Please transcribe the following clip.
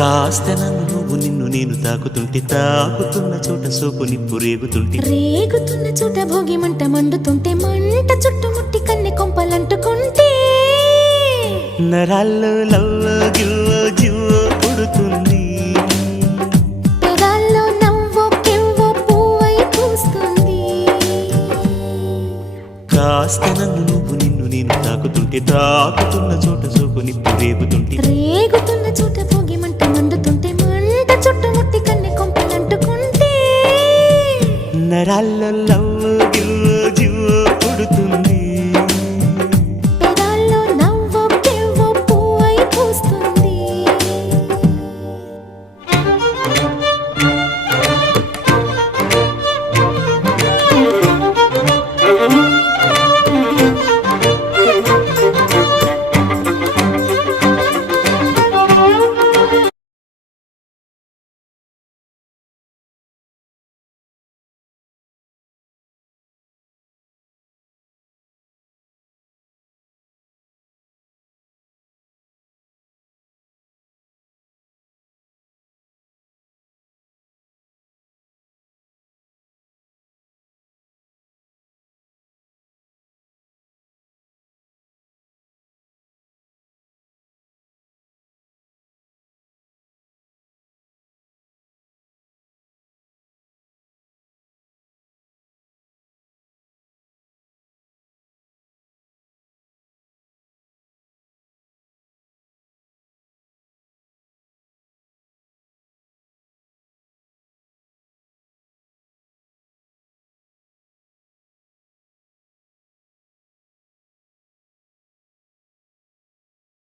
కాస్త నన్ను నువ్వు నిన్ను నేను తాకుతుంటే తాకుతున్న చోట సోపు నిప్పు రేగుతుంటే రేగుతున్న చోట భోగి మంట మండుతుంటే మంట చుట్టుముట్టి కన్నె కొంపలంటుకుంటే నరాల్లో లవ్వో గివ్వో జివ్వో పుడుతుంది పెదాల్లో నవ్వో కెవ్వో పువ్వై పూస్తుంది కాస్త నన్ను నువ్వు నిన్ను నేను తాకుతుంటే తాకుతున్న చోట సోపు నిప్పు రేగుతుంటే రేగుతున్న చోట భోగి మంట మండుతుంటే మంట చుట్టుముట్టి కన్నె కొంపలంటుకుంటే నరాల్లో లవ్వో గివ్వో జివ్వో పుడుతుంది